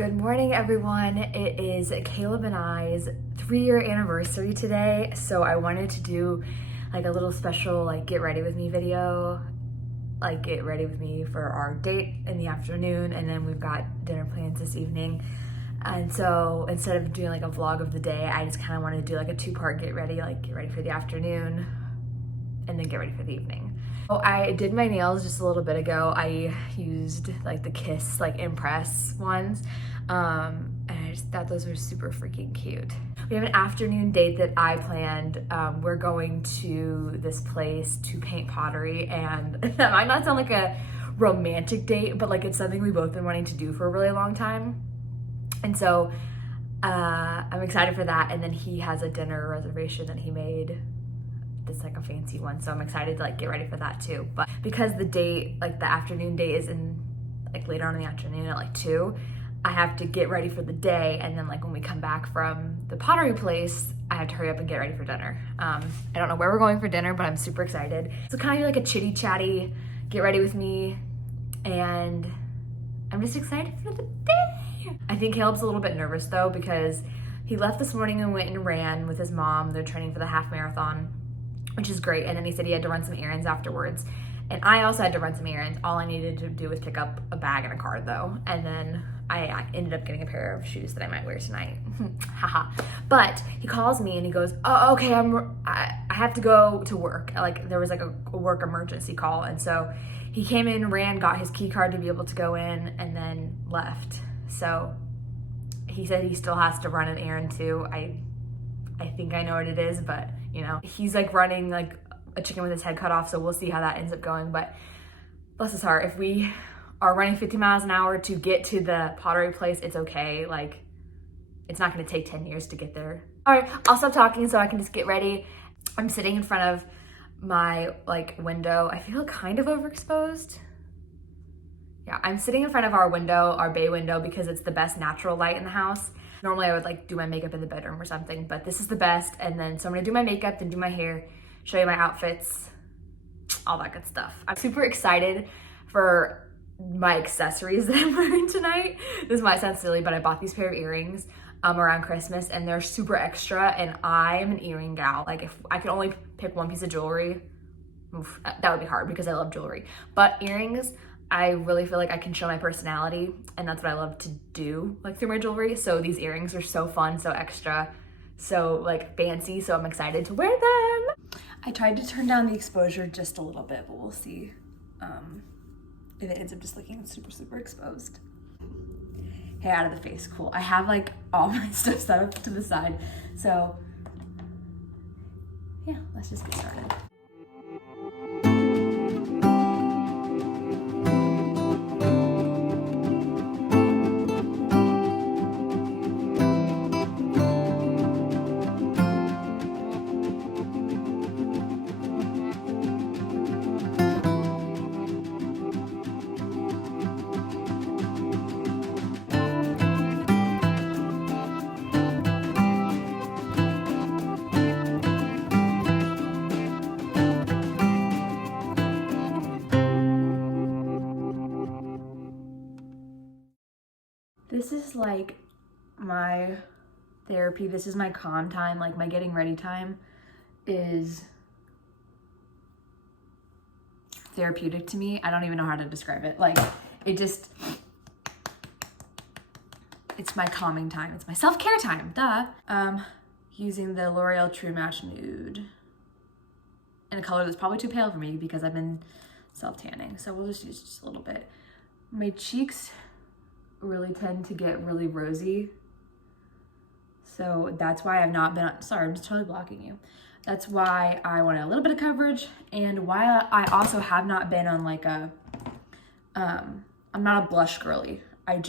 Good morning, everyone. It is Caleb and I's 3-year anniversary today, so I wanted to do like a little special get ready with me video, get ready with me for our date in the afternoon, and then we've got dinner plans this evening. And so instead of doing like a vlog of the day, I just kind of wanted to do like a 2-part get ready, get ready for the afternoon and then get ready for the evening. So I did my nails just a little bit ago. I used the Kiss Impress ones, and I just thought those were super freaking cute. We have an afternoon date that I planned. We're going to this place to paint pottery, and that might not sound like a romantic date, but it's something we've both been wanting to do for a really long time. And so I'm excited for that. And then he has a dinner reservation that he made. It's a fancy one, so I'm excited to get ready for that too. But because the date, the afternoon date is in later on in the afternoon at 2, I have to get ready for the day, and then when we come back from the pottery place, I have to hurry up and get ready for dinner. I don't know where we're going for dinner, but I'm super excited. So kind of a chitty chatty get ready with me, and I'm just excited for the day. I think Caleb's a little bit nervous though, because he left this morning and went and ran with his mom. They're training for the half marathon, which is great. And then he said he had to run some errands afterwards. And I also had to run some errands. All I needed to do was pick up a bag and a card though. And then I ended up getting a pair of shoes that I might wear tonight. Haha. But he calls me and he goes, oh, okay, I have to go to work. There was a work emergency call. And so he came in, ran, got his key card to be able to go in, and then left. So he said he still has to run an errand too. I think I know what it is, but he's running a chicken with his head cut off, so we'll see how that ends up going. But bless his heart, if we are running 50 miles an hour to get to the pottery place, it's okay. It's not gonna take 10 years to get there. All right, I'll stop talking so I can just get ready. I'm sitting in front of my window. I feel kind of overexposed. Yeah, I'm sitting in front of our window, our bay window, because it's the best natural light in the house. Normally I would do my makeup in the bedroom or something, but this is the best. And then, so I'm gonna do my makeup, then do my hair, show you my outfits, all that good stuff. I'm super excited for my accessories that I'm wearing tonight. This might sound silly, but I bought these pair of earrings around Christmas, and they're super extra, and I'm an earring gal. If I could only pick one piece of jewelry, that would be hard because I love jewelry. But earrings, I really feel I can show my personality, and that's what I love to do through my jewelry. So these earrings are so fun, so extra, so fancy, so I'm excited to wear them. I tried to turn down the exposure just a little bit, but we'll see if it ends up just looking super exposed. Hey, out of the face, cool. I have all my stuff set up to the side, so yeah, let's just get started. This is my therapy. This is my calm time. My getting ready time is therapeutic to me. I don't even know how to describe it. It's my calming time. It's my self-care time, duh. Using the L'Oreal True Match Nude in a color that's probably too pale for me because I've been self-tanning. So we'll just use just a little bit. My cheeks really tend to get really rosy, so that's why I've not been, sorry, I'm just totally blocking you. That's why I want a little bit of coverage, and why I also have not been on I'm not a blush girly. I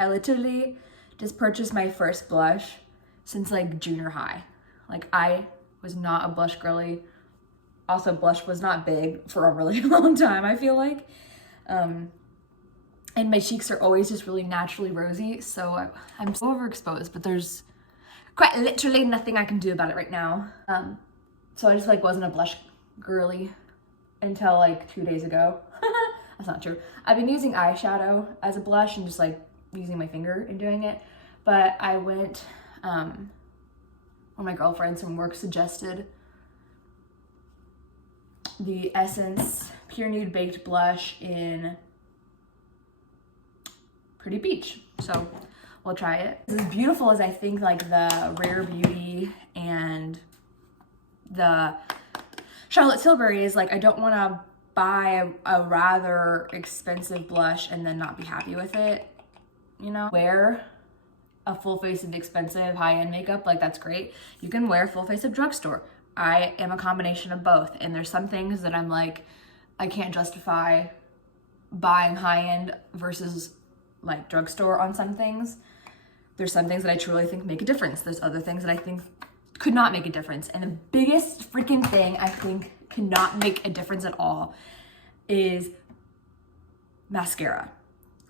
literally just purchased my first blush since junior high. I was not a blush girly. Also, blush was not big for a really long time, I feel and my cheeks are always just really naturally rosy, so I'm so overexposed, but there's quite literally nothing I can do about it right now. So I just wasn't a blush girly until 2 days ago. That's not true. I've been using eyeshadow as a blush and just using my finger and doing it. But I went, one of my girlfriends from work suggested the Essence Pure Nude Baked Blush in Pretty Peach. So we'll try it. As beautiful as I think like the Rare Beauty and the Charlotte Tilbury is, like I don't want to buy a rather expensive blush and then not be happy with it, you know? Wear a full face of expensive high-end makeup, like that's great. You can wear full face of drugstore. I am a combination of both, and there's some things that I'm like, I can't justify buying high-end versus like drugstore on some things. There's some things that I truly think make a difference. There's other things that I think could not make a difference. And the biggest freaking thing I think cannot make a difference at all is mascara.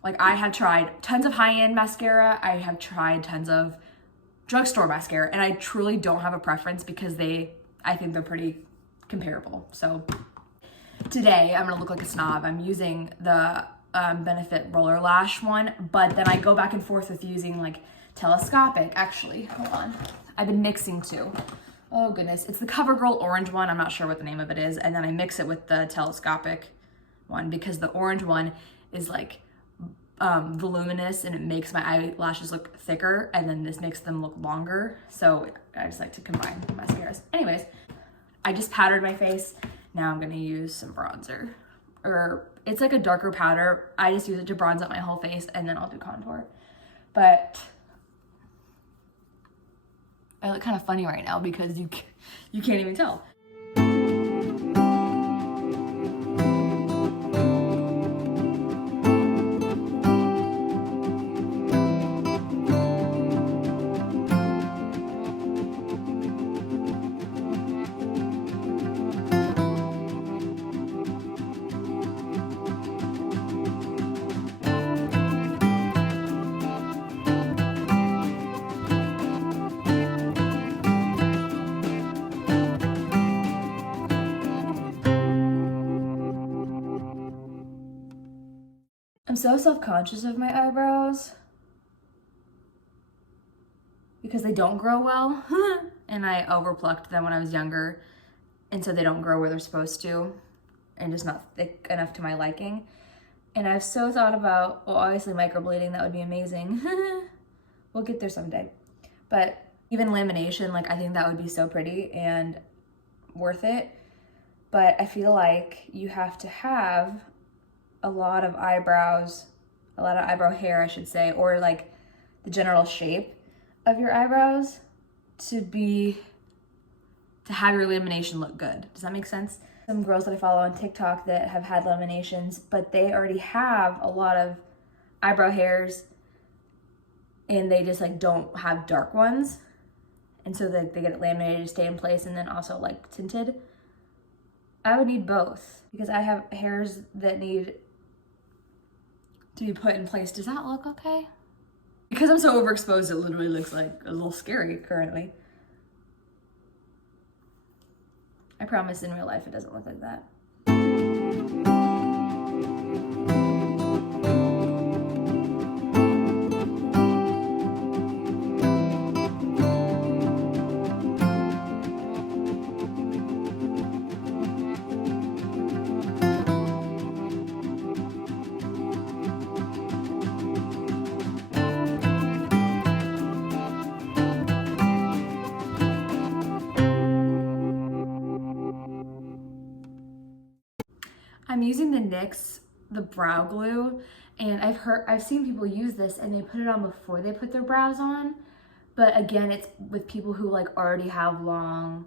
Like I have tried tons of high-end mascara. I have tried tons of drugstore mascara, and I truly don't have a preference because I think they're pretty comparable. So today I'm gonna look like a snob. I'm using the Benefit Roller Lash one, but then I go back and forth with using like telescopic. Actually, hold on. I've been mixing two. Oh goodness, it's the CoverGirl orange one. I'm not sure what the name of it is. And then I mix it with the telescopic one because the orange one is like voluminous and it makes my eyelashes look thicker, and then this makes them look longer. So I just like to combine mascaras. Anyways, I just powdered my face. Now I'm gonna use some bronzer, or it's like a darker powder. I just use it to bronze up my whole face, and then I'll do contour. But I look kind of funny right now because you can't even tell. I'm so self-conscious of my eyebrows because they don't grow well and I overplucked them when I was younger, and so they don't grow where they're supposed to and just not thick enough to my liking. And I've so thought about, well, obviously microblading, that would be amazing. We'll get there someday. But even lamination, like I think that would be so pretty and worth it. But I feel like you have to have a lot of eyebrows, a lot of eyebrow hair, I should say, or like the general shape of your eyebrows to have your lamination look good. Does that make sense? Some girls that I follow on TikTok that have had laminations, but they already have a lot of eyebrow hairs and they just like don't have dark ones. And so they get it laminated to stay in place and then also like tinted. I would need both because I have hairs that need to be put in place. Does that look okay? Because I'm so overexposed, it literally looks like a little scary currently. I promise in real life it doesn't look like that. I'm using the NYX, the brow glue, and I've seen people use this and they put it on before they put their brows on. But again, it's with people who like already have long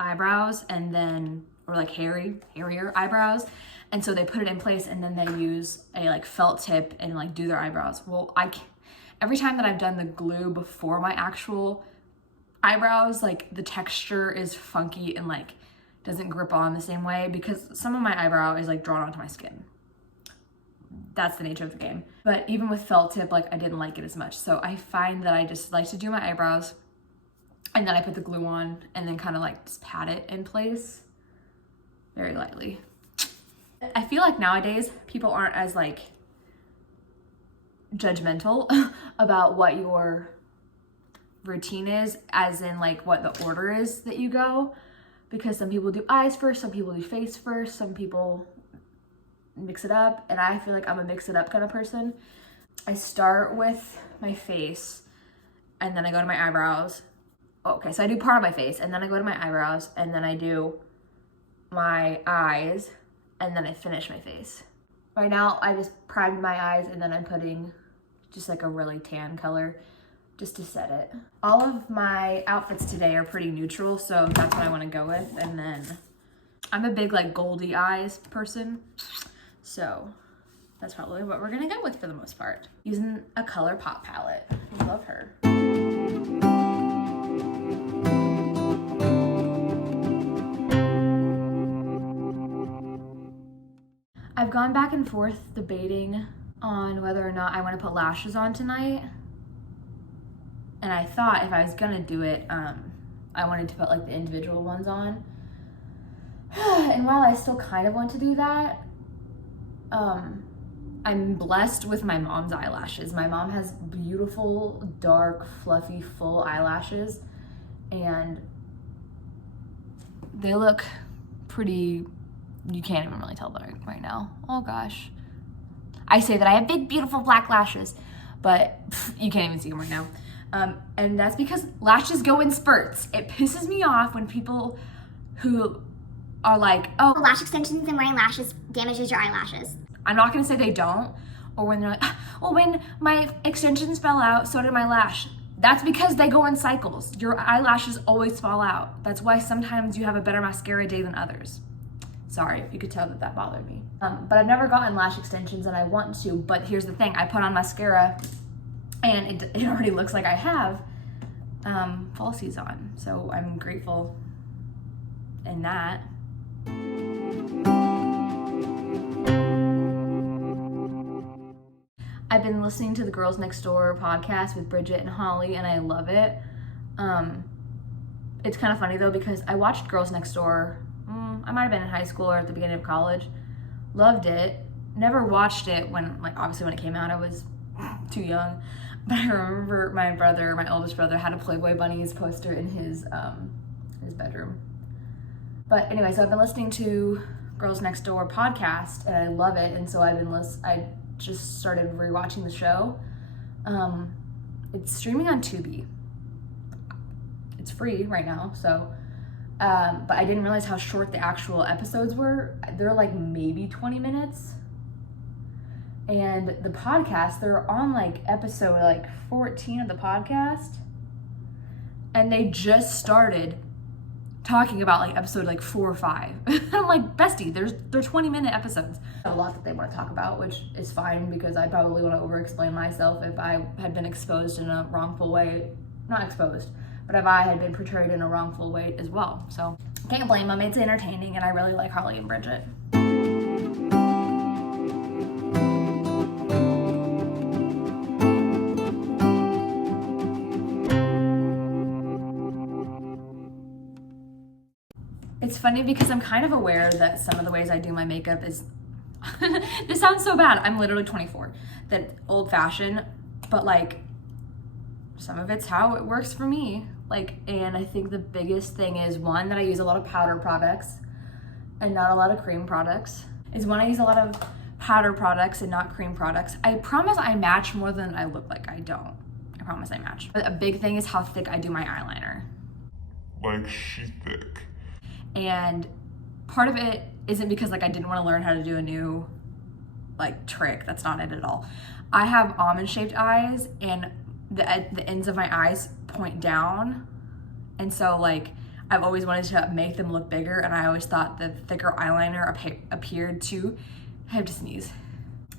eyebrows and then, or like hairier eyebrows. And so they put it in place and then they use a like felt tip and like do their eyebrows. Well, every time that I've done the glue before my actual eyebrows, like the texture is funky and like doesn't grip on the same way because some of my eyebrow is like drawn onto my skin. That's the nature of the game. But even with felt tip, like I didn't like it as much. So I find that I just like to do my eyebrows and then I put the glue on and then kind of like just pat it in place very lightly. I feel like nowadays people aren't as like judgmental about what your routine is, as in like what the order is that you go, because some people do eyes first, some people do face first, some people mix it up, and I feel like I'm a mix it up kind of person. I start with my face and then I go to my eyebrows. Okay, so I do part of my face and then I go to my eyebrows and then I do my eyes and then I finish my face. Right now I just primed my eyes and then I'm putting just like a really tan color just to set it. All of my outfits today are pretty neutral, so that's what I want to go with. And then I'm a big like goldy eyes person, so that's probably what we're gonna go with for the most part. Using a ColourPop palette. I love her. I've gone back and forth debating on whether or not I want to put lashes on tonight. And I thought if I was gonna do it, I wanted to put like the individual ones on. And while I still kind of want to do that, I'm blessed with my mom's eyelashes. My mom has beautiful, dark, fluffy, full eyelashes, and they look pretty, you can't even really tell that right now. Oh gosh. I say that I have big, beautiful black lashes, but you can't even see them right now. And that's because lashes go in spurts. It pisses me off when people who are like, oh, lash extensions and wearing lashes damages your eyelashes. I'm not gonna say they don't, or when they're like, well, when my extensions fell out, so did my lash. That's because they go in cycles. Your eyelashes always fall out. That's why sometimes you have a better mascara day than others. Sorry if you could tell that that bothered me. But I've never gotten lash extensions and I want to, but here's the thing, I put on mascara and it already looks like I have falsies on. So I'm grateful in that. I've been listening to the Girls Next Door podcast with Bridget and Holly, and I love it. It's kind of funny though, because I watched Girls Next Door, I might have been in high school or at the beginning of college. Loved it. Never watched it when, like, obviously when it came out, I was too young. But I remember my oldest brother, had a Playboy Bunnies poster in his bedroom. But anyway, so I've been listening to Girls Next Door podcast, and I love it. And so I just started rewatching the show. It's streaming on Tubi. It's free right now, so. But I didn't realize how short the actual episodes were. They're like maybe 20 minutes. And the podcast, they're on like episode like 14 of the podcast. And they just started talking about like episode like 4 or 5. I'm like, bestie, they're 20-minute episodes. A lot that they want to talk about, which is fine because I probably want to over-explain myself if I had been exposed in a wrongful way. Not exposed, but if I had been portrayed in a wrongful way as well. So can't blame them. It's entertaining, and I really like Holly and Bridget. It's funny because I'm kind of aware that some of the ways I do my makeup is, this sounds so bad, I'm literally 24, that old-fashioned, but like, some of it's how it works for me. Like, and I think the biggest thing is, one, that I use a lot of powder products and not a lot of cream products. Is one, I use a lot of powder products and not cream products. I promise I match more than I look like I don't. I promise I match. But a big thing is how thick I do my eyeliner. Like, she's thick. And part of it isn't because like I didn't want to learn how to do a new like trick. That's not it at all. I have almond shaped eyes, and the ends of my eyes point down, and so like I've always wanted to make them look bigger, and I always thought the thicker eyeliner appeared to, I have to sneeze.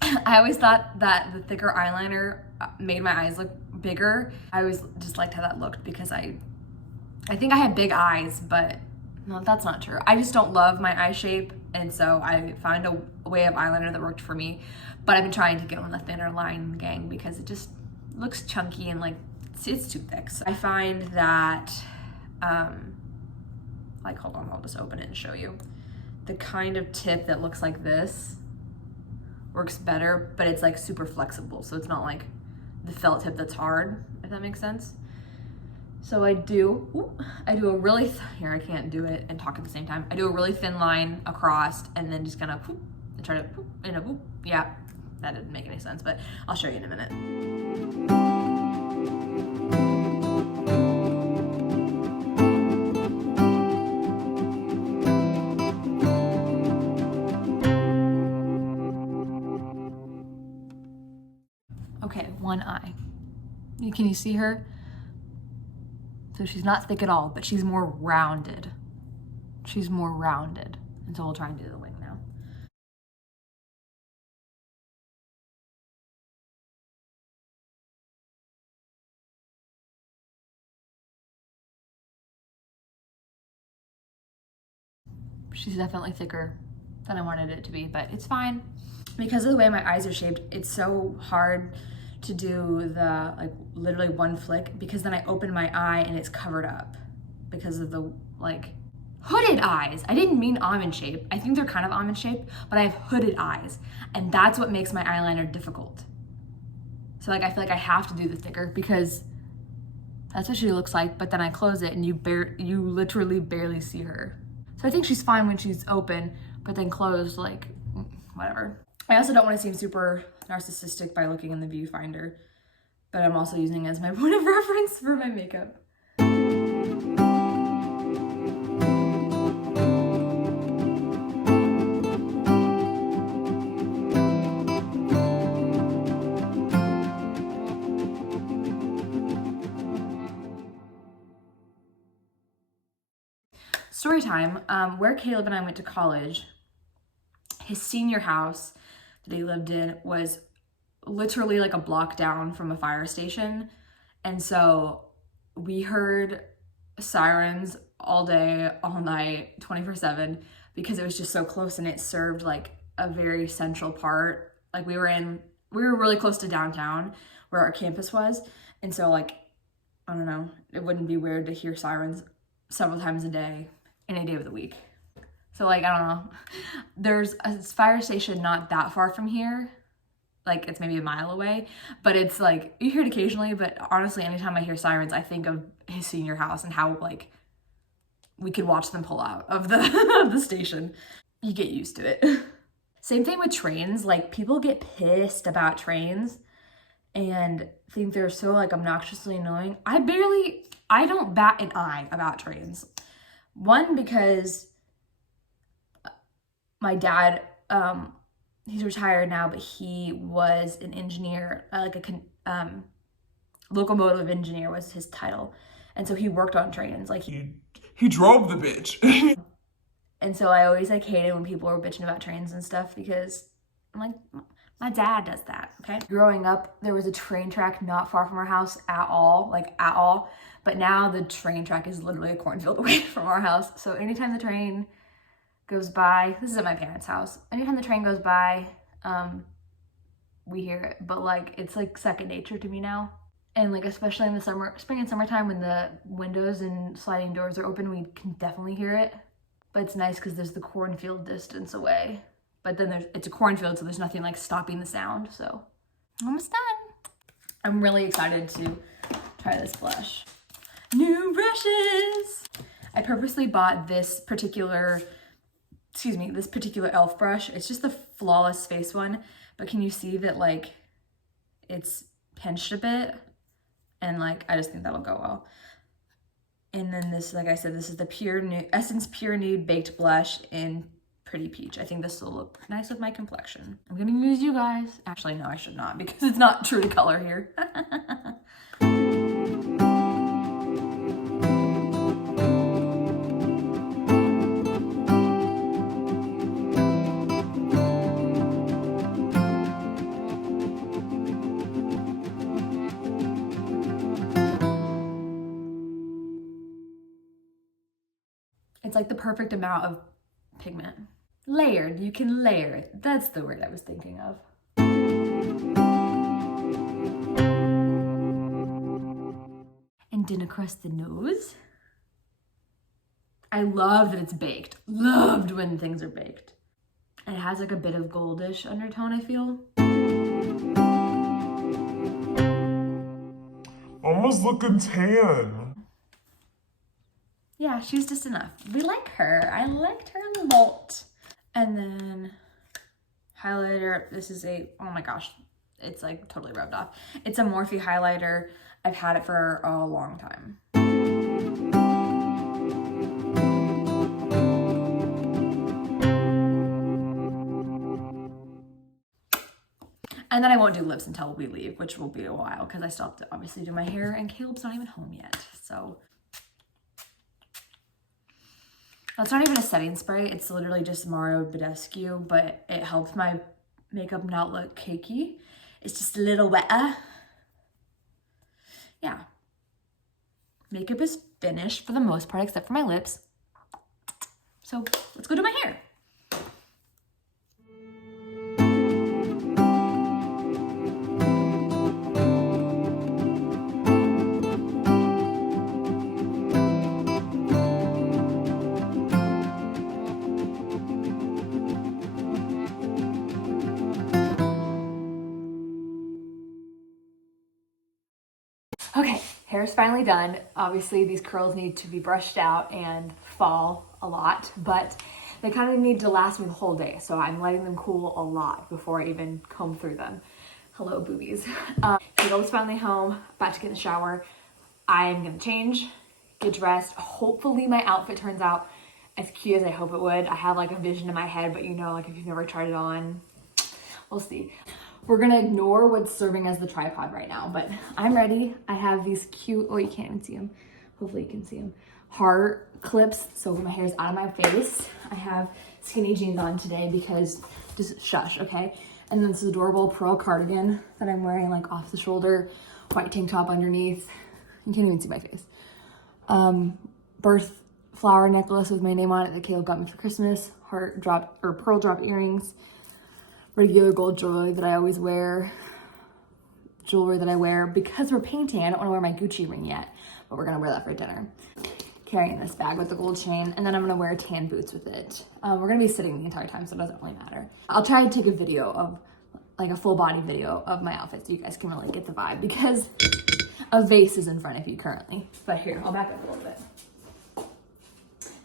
I always thought that the thicker eyeliner made my eyes look bigger. I always just liked how that looked because I think I had big eyes, but no, that's not true. I just don't love my eye shape, and so I found a way of eyeliner that worked for me. But I've been trying to get on the thinner line gang because it just looks chunky and like it's too thick. So I find that, like, hold on, I'll just open it and show you. The kind of tip that looks like this works better, but it's like super flexible. So it's not like the felt tip that's hard, if that makes sense. So I do a really, here I can't do it and talk at the same time. I do a really thin line across and then just kind of and try to in a whoop. Yeah, that didn't make any sense, but I'll show you in a minute. Okay, one eye. Can you see her? So she's not thick at all, but she's more rounded. She's more rounded. And so we'll try and do the wing now. She's definitely thicker than I wanted it to be, but it's fine. Because of the way my eyes are shaped, it's so hard to do the like literally one flick, because then I open my eye and it's covered up because of the like hooded eyes. I didn't mean almond shape. I think they're kind of almond shaped, but I have hooded eyes, and that's what makes my eyeliner difficult. So like I feel like I have to do the thicker because that's what she looks like, but then I close it and you literally barely see her. So I think she's fine when she's open, but then closed, like whatever. I also don't want to seem super narcissistic by looking in the viewfinder, but I'm also using it as my point of reference for my makeup. Story time, where Caleb and I went to college, his senior house that he lived in was literally like a block down from a fire station. And so we heard sirens all day, all night, 24/7, because it was just so close and it served like a very central part. Like we were really close to downtown where our campus was. And so like, I don't know, it wouldn't be weird to hear sirens several times a day, any day of the week. So like, I don't know, there's a fire station not that far from here. Like it's maybe a mile away, but it's like, you hear it occasionally, but honestly, anytime I hear sirens, I think of his senior house and how like we could watch them pull out of the, of the station. You get used to it. Same thing with trains. Like people get pissed about trains and think they're so like obnoxiously annoying. I don't bat an eye about trains. One, because my dad, he's retired now, but he was an engineer, like a locomotive engineer was his title. And so he worked on trains. Like he drove the bitch. And so I always like hated when people were bitching about trains and stuff, because I'm like, my dad does that, okay? Growing up, there was a train track not far from our house at all, like at all. But now the train track is literally a cornfield away from our house. So anytime the train goes by, this is at my parents' house, anytime the train goes by, we hear it. But like, it's like second nature to me now. And like, especially in the spring and summertime when the windows and sliding doors are open, we can definitely hear it. But it's nice because there's the cornfield distance away. But then it's a cornfield, so there's nothing like stopping the sound. So almost done. I'm really excited to try this blush. New brushes. I purposely bought this particular e.l.f. brush. It's just the Flawless Face one, but can you see that like it's pinched a bit? And like, I just think that'll go well. And then this, like I said, this is the Essence Pure Nude Baked Blush in Pretty Peach. I think this will look nice with my complexion. I'm gonna use you guys. Actually, no, I should not, because it's not true to color here. It's like the perfect amount of pigment. Layered, you can layer it. That's the word I was thinking of. And then across the nose. I love that it's baked. Loved when things are baked. It has like a bit of goldish undertone, I feel. Almost looking tan. Yeah, she's just enough. We like her. I liked her a lot. And then highlighter. This is a, oh my gosh, it's like totally rubbed off. It's a Morphe highlighter. I've had it for a long time. And then I won't do lips until we leave, which will be a while because I still have to obviously do my hair and Caleb's not even home yet. So that's not even a setting spray. It's literally just Mario Badescu, but it helps my makeup not look cakey. It's just a little wetter. Yeah. Makeup is finished for the most part, except for my lips. So let's go do my hair. Okay, hair's finally done. Obviously these curls need to be brushed out and fall a lot, but they kind of need to last me the whole day. So I'm letting them cool a lot before I even comb through them. Hello, boobies. Caleb's finally home, about to get in the shower. I'm gonna change, get dressed. Hopefully my outfit turns out as cute as I hope it would. I have like a vision in my head, but you know, like if you've never tried it on, we'll see. We're gonna ignore what's serving as the tripod right now, but I'm ready. I have these cute, oh, you can't even see them. Hopefully you can see them. Heart clips, so my hair's out of my face. I have skinny jeans on today because, just shush, okay? And then this adorable pearl cardigan that I'm wearing like off the shoulder, white tank top underneath. You can't even see my face. Birth flower necklace with my name on it that Caleb got me for Christmas. Heart drop, or pearl drop earrings. Regular gold jewelry that I always wear. Jewelry that I wear because we're painting. I don't want to wear my Gucci ring yet, but we're gonna wear that for dinner. Carrying this bag with the gold chain, and then I'm gonna wear tan boots with it. We're gonna be sitting the entire time, so it doesn't really matter. I'll try to take a video of, like a full body video of my outfit so you guys can really get the vibe because a vase is in front of you currently. But here, I'll back up a little bit.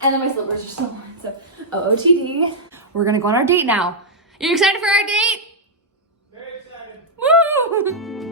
And then my slippers are still on, so OOTD. We're gonna go on our date now. You excited for our date? Very excited. Woo!